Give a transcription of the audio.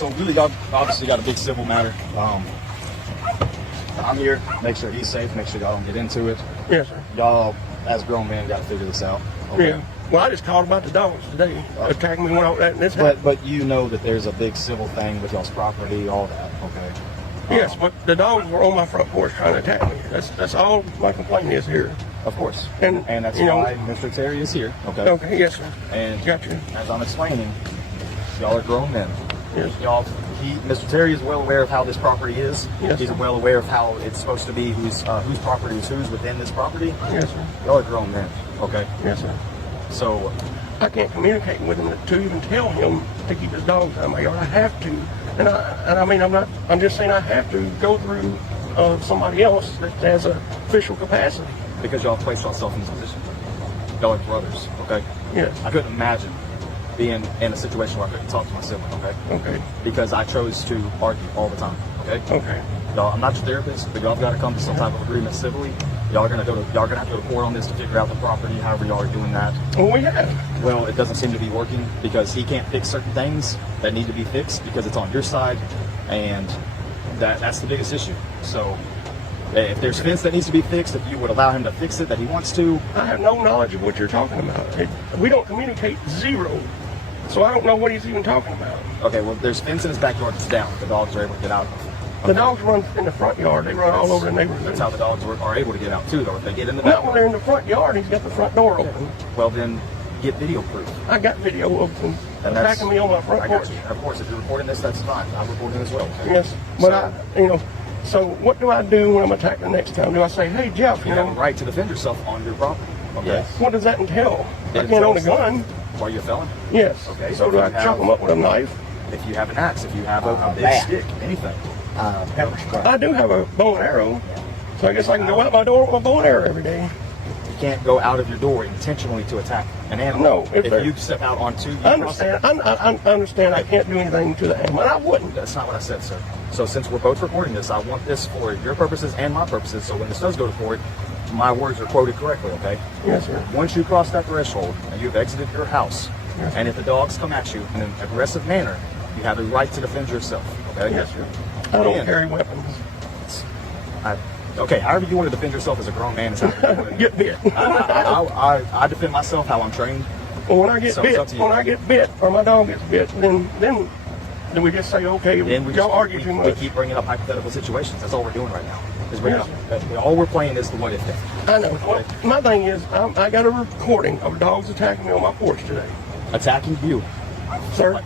So really, y'all obviously got a big civil matter. I'm here, make sure he's safe, make sure y'all don't get into it. Yes, sir. Y'all, as grown men, got to figure this out. Okay? Yeah. Well, I just called about the dogs today, attacking me when all that. And this happened. But you know that there's a big civil thing with y'all's property, all that. Okay. Yes, but the dogs were on my front porch trying to attack me. That's all my complaint is here. Of course. And that's you know, why Mr. Terry is here. Okay. Okay. Yes, sir. And gotcha. As I'm explaining, y'all are grown men. Yes. Mr. Terry is well aware of how this property is. Yes, He's sir. well aware of how it's supposed to be, whose property is whose within this property. Yes, sir. Y'all are grown men. Okay. Yes, sir. So I can't communicate with him to even tell him to keep his dogs out of my yard. I have to, and I mean I'm just saying I have to go through somebody else that has an official capacity. because y'all placed yourself in this position. Y'all are brothers. Okay. Yes. I couldn't imagine being in a situation where I couldn't talk to my sibling. Okay. Okay. Because I chose to argue all the time. Okay. Okay. Y'all, I'm not your therapist, but y'all got to come to some type of agreement civilly. Y'all are gonna have to go to court on this to figure out the property. However, y'all are doing that. Well, we have. Well, it doesn't seem to be working because he can't fix certain things that need to be fixed because it's on your side, and that's the biggest issue. So, if there's fence that needs to be fixed, if you would allow him to fix it that he wants to. I have no knowledge of what you're talking about. We don't communicate, zero. So I don't know what he's even talking about. Okay, well, there's fence in his backyard that's down. The dogs are able to get out. The dogs run in the front yard. They run all over the neighborhood. That's how the dogs are able to get out too, though. If they get in the Not backyard. when they're in the front yard. He's got the front door open. Well, then get video proof. I got video of them And that's- attacking me on my front I got porch. you. Of course, if you're recording this, that's fine. I'm recording as well. Yes, but so what do I do when I'm attacked the next time? Do I say, hey, Jeff, You have a right to defend yourself on your property. Okay. Yes. what does that entail? I It can't own a entails- gun. Are you a felon? Yes. Okay, So so do if I you have- chop them up with a knife? If you have an axe, if you have a big bat. stick, anything. I do have a bow and arrow, so I guess I can go out my door with my bow and arrow every day. You can't go out of your door intentionally to attack an animal. No, if if they're- you step out onto. I understand. I understand. I can't do anything to the animal. And I wouldn't. That's not what I said, sir. So since we're both recording this, I want this for your purposes and my purposes. So when this does go to court, my words are quoted correctly. Okay. Yes, sir. Once you cross that threshold and you've exited your house, Yes, and if the dogs come at you in an aggressive manner, you have a right to defend yourself. Okay. Yes, sir. I don't And- carry weapons. Okay, however you want to defend yourself as a grown man is how you want to Get bit. I defend myself how I'm trained. Well, when I get So it's bit, up to you. when I get bit, or my dog gets bit, then we just say, okay, Then we y'all argue too we much. keep bringing up hypothetical situations. That's all we're doing right now. Is bringing all we're playing is the what if thing. I know. Well, my thing is, I got a recording of dogs attacking me on my porch today. Attacking you. Sir?